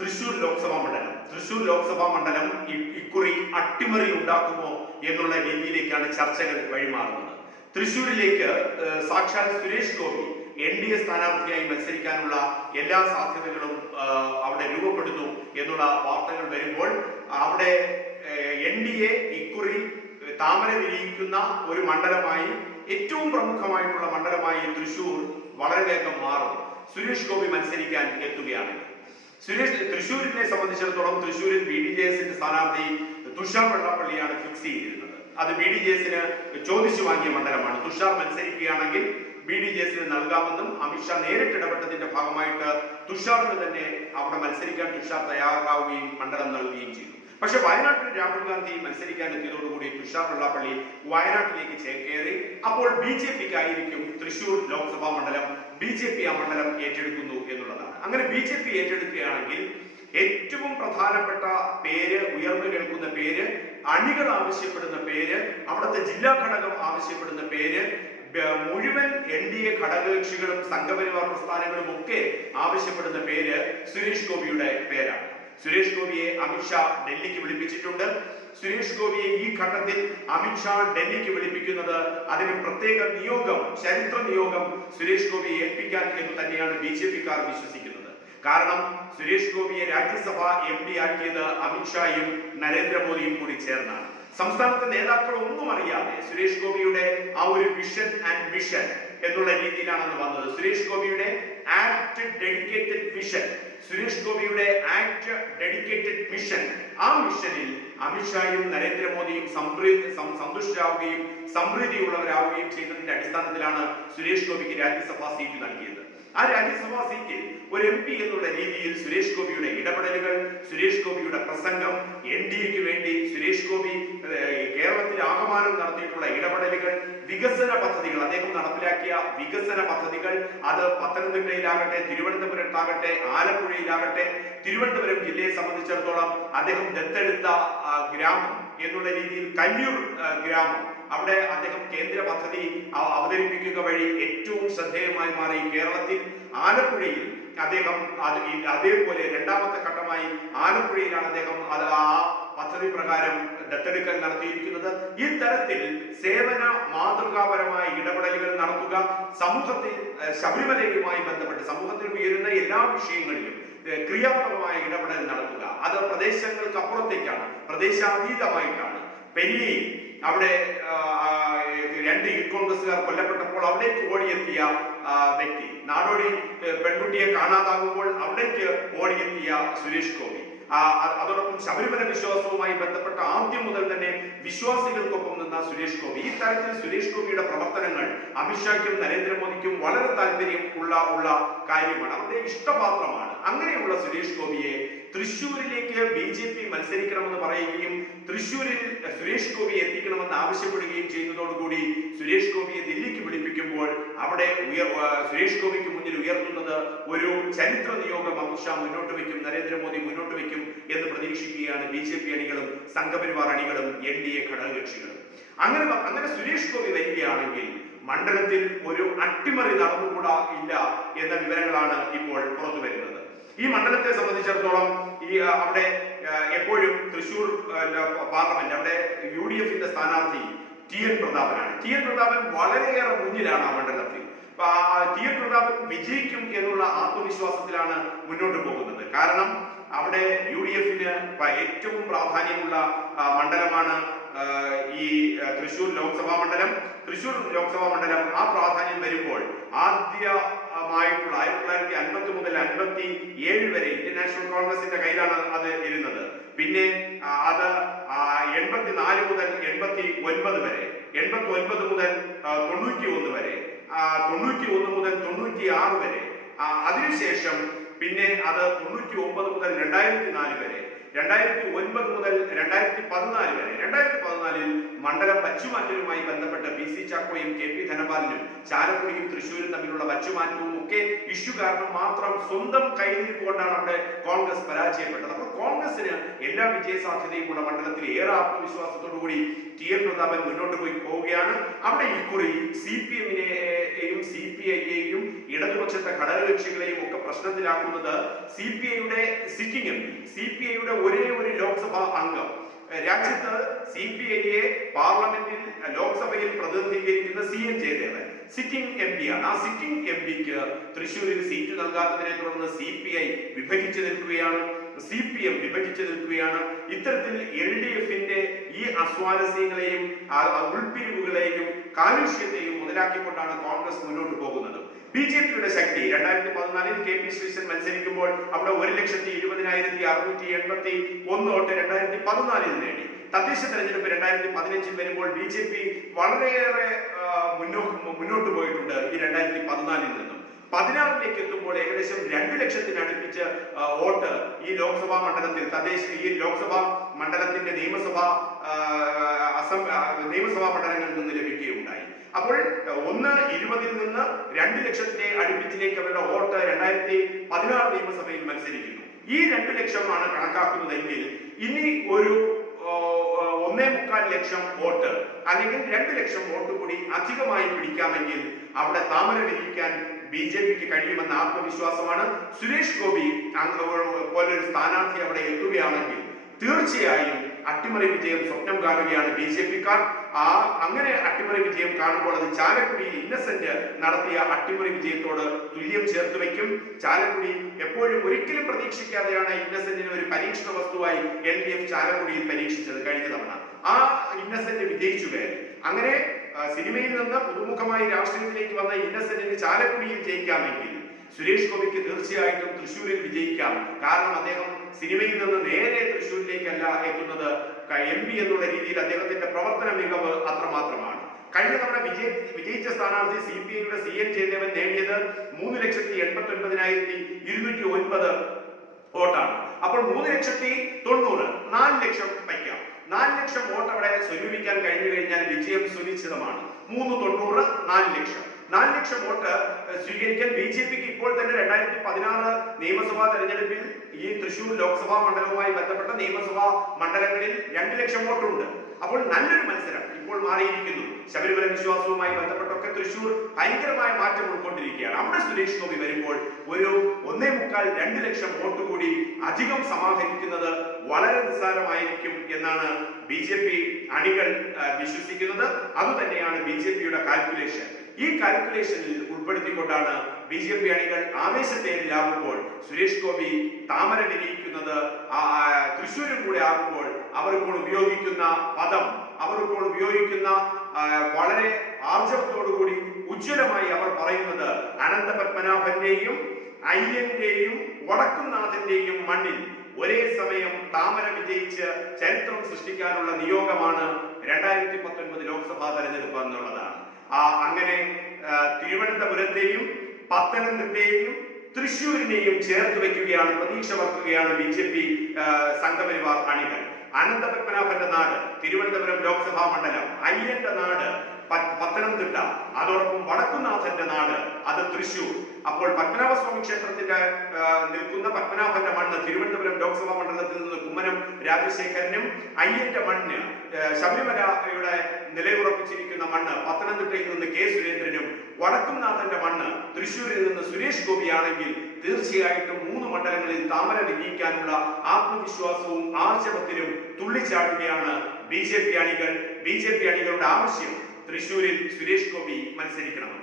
തൃശൂർ ലോക്സഭാ മണ്ഡലം. തൃശൂർ ലോക്സഭാ മണ്ഡലം ഇക്കുറി അട്ടിമറി ഉണ്ടാക്കുമോ എന്നുള്ള രീതിയിലേക്കാണ് ചർച്ചകൾ വഴിമാറുന്നത്. തൃശൂരിലേക്ക് സാക്ഷാൽ Suresh Gopi N D A സ്ഥാനാർത്ഥിയായി മത്സരിക്കാനുള്ള എല്ലാ സാധ്യതകളും അവിടെ രൂപപ്പെടുന്നു എന്നുള്ള വാർത്തകൾ വരുമ്പോൾ അവിടെ എൻ ഡി എ ഇക്കുറി താമര വിരിയിക്കുന്ന ഒരു മണ്ഡലമായി ഏറ്റവും പ്രമുഖമായിട്ടുള്ള മണ്ഡലമായി തൃശൂർ വളരെ വേഗം മാറും സുരേഷ് ഗോപി മത്സരിക്കാൻ എത്തുകയാണെങ്കിൽ. സുരേഷ് തൃശ്ശൂരിനെ സംബന്ധിച്ചിടത്തോളം തൃശ്ശൂരിൽ ബി ഡി ജെ എസിന്റെ സ്ഥാനാർത്ഥി തുഷാർ വെള്ളാപ്പള്ളിയാണ് ഫിക്സ് ചെയ്തിരുന്നത്. അത് ബി ഡി ജെ എസിന് ചോദിച്ചു വാങ്ങിയ മണ്ഡലമാണ്. തുഷാർ മത്സരിക്കുകയാണെങ്കിൽ ബി ഡി ജെ എസിന് നൽകാമെന്നും അമിത്ഷാ നേരിട്ട് ഇടപെട്ടതിന്റെ ഭാഗമായിട്ട് തുഷാറിന് തന്നെ അവിടെ മത്സരിക്കാൻ തുഷാർ തയ്യാറാവുകയും മണ്ഡലം നൽകുകയും ചെയ്തു. പക്ഷെ വയനാട്ടിൽ രാഹുൽ ഗാന്ധി മത്സരിക്കാൻ എത്തിയതോടുകൂടി തുഷാർ വെള്ളാപ്പള്ളി വയനാട്ടിലേക്ക് ചേക്കേറി അപ്പോൾ ബി ജെ പിക്കായിരിക്കും തൃശൂർ ലോക്സഭാ മണ്ഡലം ബി ജെ പി ആ മണ്ഡലം ഏറ്റെടുക്കുന്നു എന്നുള്ളതാണ്. അങ്ങനെ ബി ജെ പി ഏറ്റെടുക്കുകയാണെങ്കിൽ ഏറ്റവും പ്രധാനപ്പെട്ട പേര് ഉയർന്നു കേൾക്കുന്ന പേര് അണികൾ ആവശ്യപ്പെടുന്ന പേര് അവിടുത്തെ ജില്ലാ ഘടകം ആവശ്യപ്പെടുന്ന പേര് മുഴുവൻ എൻ ഡി എ ഘടകകക്ഷികളും സംഘപരിവാർ പ്രസ്ഥാനങ്ങളും ഒക്കെ ആവശ്യപ്പെടുന്ന പേര് സുരേഷ് ഗോപിയുടെ പേരാണ്. സുരേഷ് ഗോപിയെ അമിത്ഷാ ഡൽഹിക്ക് വിളിപ്പിച്ചിട്ടുണ്ട്. സുരേഷ് ഗോപിയെ ഈ ഘട്ടത്തിൽ അമിത്ഷാ ഡൽഹിക്ക് വിളിപ്പിക്കുന്നത് അതിന് പ്രത്യേക നിയോഗം ചരിത്ര നിയോഗം സുരേഷ് ഗോപിയെ ഏൽപ്പിക്കാൻ എന്ന് തന്നെയാണ് ബി ജെ പിക്കാർ വിശ്വസിക്കുന്നത്. കാരണം സുരേഷ് ഗോപിയെ രാജ്യസഭ എം പി ആക്കിയത് അമിത്ഷായും നരേന്ദ്രമോദിയും കൂടി ചേർന്നാണ്. സംസ്ഥാനത്തെ നേതാക്കൾ ഒന്നും അറിയാതെ സുരേഷ് ഗോപിയുടെ ആ ഒരു വിഷൻ ആൻഡ് മിഷൻ എന്നുള്ള രീതിയിലാണ് അന്ന് വന്നത്. സുരേഷ് ഗോപിയുടെ ആക്ട് ഡെഡിക്കേറ്റഡ് മിഷൻ സുരേഷ് ഗോപിയുടെ ആക്ട് ഡെഡിക്കേറ്റഡ് മിഷൻ ആ മിഷനിൽ അമിത്ഷായും നരേന്ദ്രമോദിയും സന്തുഷ്ടരാവുകയും സംപ്രീതിയുള്ളവരാവുകയും ചെയ്തതിന്റെ അടിസ്ഥാനത്തിലാണ് സുരേഷ് ഗോപിക്ക് രാജ്യസഭാ സീറ്റ് നൽകിയത്. ആ രാജ്യസഭാ സീറ്റിൽ ഒരു എം പി എന്നുള്ള രീതിയിൽ സുരേഷ് ഗോപിയുടെ ഇടപെടലുകൾ സുരേഷ് ഗോപിയുടെ പ്രസംഗം എൻ ഡി എക്ക് വേണ്ടി സുരേഷ് ഗോപി കേരളത്തിൽ ആകമാനം നടത്തിയിട്ടുള്ള ഇടപെടലുകൾ വികസന പദ്ധതികൾ. അദ്ദേഹം നടപ്പിലാക്കിയ വികസന പദ്ധതികൾ അത് പത്തനംതിട്ടയിലാകട്ടെ തിരുവനന്തപുരത്താകട്ടെ ആലപ്പുഴയിലാകട്ടെ തിരുവനന്തപുരം ജില്ലയെ സംബന്ധിച്ചിടത്തോളം അദ്ദേഹം ദത്തെടുത്ത ഗ്രാമം എന്നുള്ള രീതിയിൽ കല്ലൂർ ഗ്രാമം. അവിടെ അദ്ദേഹം കേന്ദ്ര പദ്ധതി അവ- അവതരിപ്പിക്കുക വഴി ഏറ്റവും ശ്രദ്ധേയമായി മാറി കേരളത്തിൽ. ആലപ്പുഴയിൽ അദ്ദേഹം അത് അതേപോലെ രണ്ടാമത്തെ ഘട്ടമായി ആലപ്പുഴയിലാണ് അദ്ദേഹം അത് ആ പദ്ധതി പ്രകാരം ദത്തെടുക്കൽ നടത്തിയിരിക്കുന്നത്. ഇത്തരത്തിൽ സേവന മാതൃകാപരമായ ഇടപെടലുകൾ നടത്തുക സമൂഹത്തിൽ ശബരിമലയുമായി ബന്ധപ്പെട്ട് സമൂഹത്തിൽ ഉയരുന്ന എല്ലാ വിഷയങ്ങളിലും ക്രിയാത്മകമായ ഇടപെടൽ നടത്തുക. അത് പ്രദേശങ്ങൾക്ക് അപ്പുറത്തേക്കാണ് പ്രദേശാതീതമായിട്ടാണ്. പെരിയയിൽ അവിടെ രണ്ട് യൂത്ത് കോൺഗ്രസ്സുകാർ കൊല്ലപ്പെട്ടപ്പോൾ അവിടേക്ക് ഓടിയെത്തിയ വ്യക്തി. നാടോടി പെൺകുട്ടിയെ കാണാതാകുമ്പോൾ അവിടേക്ക് ഓടിയെത്തിയ സുരേഷ് ഗോപി. അതോടൊപ്പം ശബരിമല വിശ്വാസവുമായി ബന്ധപ്പെട്ട ആദ്യം മുതൽ തന്നെ വിശ്വാസികൾക്കൊപ്പം നിന്ന സുരേഷ് ഗോപി. ഈ തരത്തിൽ സുരേഷ് ഗോപിയുടെ പ്രവർത്തനങ്ങൾ അമിത്ഷായ്ക്കും നരേന്ദ്രമോദിക്കും വളരെ താല്പര്യം ഉള്ള ഉള്ള കാര്യമാണ്. അവരുടെ ഇഷ്ടപാത്രമാണ്. അങ്ങനെയുള്ള സുരേഷ് ഗോപിയെ തൃശ്ശൂരിലേക്ക് ബി ജെ പി മത്സരിക്കണമെന്ന് പറയുകയും തൃശൂരിൽ സുരേഷ് ഗോപി എത്തിക്കണമെന്ന് ആവശ്യപ്പെടുകയും ചെയ്യുന്നതോടുകൂടി സുരേഷ് ഗോപിയെ ദില്ലിക്ക് വിളിപ്പിക്കുമ്പോൾ അവിടെ ഉയർ സുരേഷ് ഗോപിക്ക് മുന്നിൽ ഉയർത്തുന്നത് ഒരു ചരിത്ര നിയോഗം അമിത്ഷാ മുന്നോട്ട് വെക്കും നരേന്ദ്രമോദി മുന്നോട്ട് വെക്കും എന്ന് പ്രതീക്ഷിക്കുകയാണ് ബി ജെ പി അണികളും സംഘപരിവാർ അണികളും എൻ ഡി എ ഘടകകക്ഷികളും. അങ്ങനെ അങ്ങനെ സുരേഷ് ഗോപി വരികയാണെങ്കിൽ മണ്ഡലത്തിൽ ഒരു അട്ടിമറി നടന്നുകൂടാ ഇല്ല എന്ന വിവരങ്ങളാണ് ഇപ്പോൾ പുറത്തു വരുന്നത് ഈ മണ്ഡലത്തെ സംബന്ധിച്ചിടത്തോളം ഈ അവിടെ എപ്പോഴും തൃശൂർ പാർലമെന്റ് അവിടെ യു ഡി എഫിന്റെ സ്ഥാനാർത്ഥി ടി എൻ പ്രതാപനാണ്. ടി എൻ പ്രതാപൻ വളരെയേറെ മുന്നിലാണ് ആ മണ്ഡലത്തിൽ. ടി എൻ പ്രതാപൻ വിജയിക്കും എന്നുള്ള ആത്മവിശ്വാസത്തിലാണ് മുന്നോട്ട് പോകുന്നത്. കാരണം അവിടെ യു ഡി എഫിന് ഏറ്റവും പ്രാധാന്യമുള്ള മണ്ഡലമാണ് ഈ തൃശൂർ ലോക്സഭാ മണ്ഡലം. തൃശൂർ ലോക്സഭാ മണ്ഡലം ആ പ്രാധാന്യം വരുമ്പോൾ ആദ്യമായിട്ടുള്ള ആയിരത്തി തൊള്ളായിരത്തി അൻപത്തി മുതൽ ഏഴ് വരെ ഇന്ത്യൻ നാഷണൽ കോൺഗ്രസിന്റെ കയ്യിലാണ് അത് ഇരുന്നത്. പിന്നെ അത് എൺപത്തിനാല് മുതൽ എൺപത്തി ഒൻപത് വരെ എൺപത്തി ഒൻപത് മുതൽ തൊണ്ണൂറ്റി ഒന്ന് വരെ തൊണ്ണൂറ്റി ഒന്ന് മുതൽ തൊണ്ണൂറ്റി ആറ് വരെ അതിനുശേഷം പിന്നെ അത് തൊണ്ണൂറ്റി ഒമ്പത് മുതൽ രണ്ടായിരത്തി നാല് വരെ രണ്ടായിരത്തി ഒൻപത് മുതൽ രണ്ടായിരത്തി പതിനാല് വരെ. രണ്ടായിരത്തി പതിനാലിൽ മണ്ഡലം വച്ചുമാറ്റലുമായി ബന്ധപ്പെട്ട് പി സി ചാക്കോയും കെ പി ധനപാലിനും ചാലക്കുടിയും തൃശ്ശൂരും തമ്മിലുള്ള വച്ചുമാറ്റവും ഒക്കെ ഇഷ്യൂ കാരണം മാത്രം സ്വന്തം കൈനിരിപ്പ് കൊണ്ടാണ് അവിടെ കോൺഗ്രസ് പരാജയപ്പെട്ടത്. അപ്പോൾ കോൺഗ്രസിന് എല്ലാ വിജയ സാധ്യതയുമുള്ള മണ്ഡലത്തിൽ ഏറെ ആത്മവിശ്വാസത്തോടുകൂടി ടി എൻ പ്രതാപൻ മുന്നോട്ട് പോയി പോവുകയാണ്. അവിടെ ഇക്കുറി സി പി എമ്മിനെയും സി പി ഐയെയും ഇടതുപക്ഷത്തെ ഘടകകക്ഷികളെയും ഒക്കെ പ്രശ്നത്തിലാക്കുന്നത് സി പി ഐയുടെ sitting M P C P ഐയുടെ ഒരേ ഒരു ലോക്സഭാ അംഗം. രാജ്യത്ത് സി പി ഐയെ പാർലമെന്റിൽ ലോക്സഭയിൽ പ്രതിനിധീകരിക്കുന്ന C N Jayadevan sitting M P ആണ്. ആ സിറ്റിംഗ് എം പിക്ക് തൃശൂരിൽ സീറ്റ് നൽകാത്തതിനെ തുടർന്ന് സി പി ഐ വിഭജിച്ചു നിൽക്കുകയാണ്. സി പി എം വിഭജിച്ചു നിൽക്കുകയാണ്. ഇത്തരത്തിൽ എൽ ഡി എഫിന്റെ ഈ അസ്വാരസ്യങ്ങളെയും ഉൾപിരിവുകളെയും കാലുഷ്യത്തെയും മുതലാക്കിക്കൊണ്ടാണ് കോൺഗ്രസ് മുന്നോട്ട് പോകുന്നത്. ബി ജെ പിയുടെ ശക്തി രണ്ടായിരത്തി പതിനാലിൽ കെ പി ശ്രീശൻ മത്സരിക്കുമ്പോൾ അവിടെ ഒരു ലക്ഷത്തി ഇരുപതിനായിരത്തി അറുന്നൂറ്റി എൺപത്തി ഒന്ന് വോട്ട് രണ്ടായിരത്തി പതിനാലിൽ നേടി. തദ്ദേശ തെരഞ്ഞെടുപ്പ് രണ്ടായിരത്തി പതിനഞ്ചിൽ വരുമ്പോൾ ബി ജെ പി വളരെയേറെ ആ, മുന്നോട്ട് മുന്നോട്ട് പോയിട്ടുണ്ട് ഈ രണ്ടായിരത്തി പതിനാലിൽ നിന്നും പതിനാറിലേക്ക് എത്തുമ്പോൾ ഏകദേശം രണ്ട് ലക്ഷത്തിന് അടുപ്പിച്ച് വോട്ട് ഈ ലോക്സഭാ മണ്ഡലത്തിൽ തദ്ദേശ ഈ ലോക്സഭാ മണ്ഡലത്തിന്റെ നിയമസഭാ അസം നിയമസഭാ മണ്ഡലങ്ങളിൽ നിന്ന് ലഭിക്കുകയുണ്ടായി. അപ്പോൾ ഒന്ന് ഇരുപതിൽ നിന്ന് രണ്ട് ലക്ഷത്തിന്റെ അടുപ്പിച്ചിലേക്ക് അവരുടെ വോട്ട് രണ്ടായിരത്തി പതിനാറ് നിയമസഭയിൽ മത്സരിക്കുന്നു. ഈ രണ്ട് ലക്ഷമാണ് കണക്കാക്കുന്നതെങ്കിൽ ഇനി ഒരു ഒന്നേ മുക്കാൽ ലക്ഷം വോട്ട് അല്ലെങ്കിൽ രണ്ട് ലക്ഷം വോട്ട് കൂടി അധികമായി പിടിക്കാമെങ്കിൽ അവിടെ താമര വിരിയിക്കാൻ ബി ജെ പിക്ക് കഴിയുമെന്ന ആത്മവിശ്വാസമാണ്. സുരേഷ് ഗോപി പോലൊരു സ്ഥാനാർത്ഥി അവിടെ എത്തുകയാണെങ്കിൽ തീർച്ചയായും അട്ടിമറി വിജയം സ്വപ്നം കാണുകയാണ് ബി ജെ പിക്കാർ. ആ അങ്ങനെ അട്ടിമറി വിജയം കാണുമ്പോൾ അത് ചാലക്കുടിയിൽ ഇന്നസെന്റ് നടത്തിയ അട്ടിമറി വിജയത്തോട് തുല്യം ചേർത്ത് വെക്കും ചാലക്കുടി എപ്പോഴും ഒരിക്കലും പ്രതീക്ഷിക്കാതെയാണ് ഇന്നസെന്റിന് ഒരു പരീക്ഷണ വസ്തുവായി എൽ ഡി എഫ് ചാലക്കുടിയിൽ പരീക്ഷിച്ചത് കഴിഞ്ഞ തവണ. ആ ഇന്നസെന്റ് വിജയിച്ചു കയറി അങ്ങനെ സിനിമയിൽ നിന്ന് പുതുമുഖമായി രാഷ്ട്രീയത്തിലേക്ക് വന്ന ഇന്നസെന്റിന് ചാലക്കുടിയിൽ ജയിക്കാമെങ്കിൽ സുരേഷ് ഗോപിക്ക് തീർച്ചയായിട്ടും തൃശ്ശൂരിൽ വിജയിക്കാം. കാരണം അദ്ദേഹം സിനിമയിൽ നിന്ന് നേരെ തൃശ്ശൂരിലേക്കല്ല എത്തുന്നത്. എം പി എന്നുള്ള രീതിയിൽ അദ്ദേഹത്തിന്റെ പ്രവർത്തന മികവ് അത്രമാത്രമാണ്. കഴിഞ്ഞ തവണ വിജയ വിജയിച്ച സ്ഥാനാർത്ഥി സി പി ഐയുടെ സി എൻ ജയദേവൻ നേടിയത് മൂന്ന് ലക്ഷത്തി എൺപത്തി ഒൻപതിനായിരത്തി ഇരുന്നൂറ്റി ഒൻപത് വോട്ടാണ്. അപ്പോൾ മൂന്ന് ലക്ഷത്തി തൊണ്ണൂറ് നാല് ലക്ഷം നാല് ലക്ഷം വോട്ട് അവിടെ സ്വരൂപിക്കാൻ കഴിഞ്ഞു കഴിഞ്ഞാൽ വിജയം സുനിശ്ചിതമാണ്. മൂന്ന് തൊണ്ണൂറ് നാല് ലക്ഷം. നാല് ലക്ഷം വോട്ട് സ്വീകരിക്കാൻ ബി ജെ പിക്ക് ഇപ്പോൾ തന്നെ രണ്ടായിരത്തി പതിനാറ് നിയമസഭാ തെരഞ്ഞെടുപ്പിൽ ഈ തൃശൂർ ലോക്സഭാ മണ്ഡലവുമായി ബന്ധപ്പെട്ട നിയമസഭാ മണ്ഡലങ്ങളിൽ രണ്ട് ലക്ഷം വോട്ടുണ്ട്. അപ്പോൾ നല്ലൊരു മത്സരം ഇപ്പോൾ മാറിയിരിക്കുന്നു. ശബരിമല വിശ്വാസവുമായി ബന്ധപ്പെട്ടൊക്കെ തൃശൂർ ഭയങ്കരമായ മാറ്റം ഉൾക്കൊണ്ടിരിക്കുകയാണ്. അവിടെ സുരേഷ് ഗോപി വരുമ്പോൾ ഒരു ഒന്നേ മുക്കാൽ രണ്ട് ലക്ഷം വോട്ട് കൂടി അധികം സമാഹരിക്കുന്നത് വളരെ നിസ്സാരമായിരിക്കും എന്നാണ് ബി ജെ പി അണികൾ വിശ്വസിക്കുന്നത്. അതുതന്നെയാണ് ബി ജെ പിയുടെ കാൽക്കുലേഷൻ ഈ കാൽക്കുലേഷനിൽ ഉൾപ്പെടുത്തിക്കൊണ്ടാണ് ബി ജെ പി അണികൾ ആവേശത്തേരിലാകുമ്പോൾ സുരേഷ് ഗോപി താമര വിരിയിക്കുന്നത് തൃശ്ശൂരും കൂടെ ആകുമ്പോൾ അവർ ഇപ്പോൾ ഉപയോഗിക്കുന്ന പദം അവർ ഇപ്പോൾ ഉപയോഗിക്കുന്ന വളരെ ആർജവത്തോടുകൂടി ഉജ്ജ്വലമായി അവർ പറയുന്നത് അനന്തപത്മനാഭന്റെയും അയ്യന്റെയും വടക്കുംനാഥന്റെയും മണ്ണിൽ ഒരേ സമയം താമര വിജയിച്ച് ചരിത്രം സൃഷ്ടിക്കാനുള്ള നിയോഗമാണ് രണ്ടായിരത്തി പത്തൊൻപത് ലോക്സഭാ തെരഞ്ഞെടുപ്പ് എന്നുള്ളതാണ്. ആ അങ്ങനെ തിരുവനന്തപുരത്തെയും പത്തനംതിട്ടയെയും തൃശൂരിനെയും ചേർത്ത് വെക്കുകയാണ് പ്രതീക്ഷ വർക്കുകയാണ് ബി ജെ പി സംഘപരിവാർ അണികൾ. അനന്തപത്മനാഭന്റെ നാട് തിരുവനന്തപുരം ലോക്സഭാ മണ്ഡലം അയ്യന്റെ നാട് പത്തനംതിട്ട അതോടൊപ്പം വടക്കുനാഥന്റെ നാട് അത് തൃശൂർ അപ്പോൾ പത്മനാഭസ്വാമി ക്ഷേത്രത്തിന്റെ നിൽക്കുന്ന പത്മനാഭന്റെ മണ്ണ് തിരുവനന്തപുരം ലോക്സഭാ മണ്ഡലത്തിൽ നിന്ന് കുമ്മനം രാജശേഖരനും അയ്യന്റെ മണ്ണ് ശബരിമലയുടെ നിലയുറപ്പിച്ചിരിക്കുന്ന മണ്ണ് പത്തനംതിട്ടയിൽ നിന്ന് കെ സുരേന്ദ്രനും വടക്കുംനാഥന്റെ മണ്ണ് തൃശ്ശൂരിൽ നിന്ന് സുരേഷ് ഗോപിയാണെങ്കിൽ തീർച്ചയായിട്ടും മൂന്ന് മണ്ഡലങ്ങളിൽ താമര വിജയിക്കാനുള്ള ആത്മവിശ്വാസവും ആർജവത്തിനും തുള്ളിച്ചാടുകയാണ് ബി ജെ പി അണികൾ. ബി ജെ പി അണികളുടെ ആവശ്യം തൃശ്ശൂരിൽ സുരേഷ് ഗോപി മത്സരിക്കണം.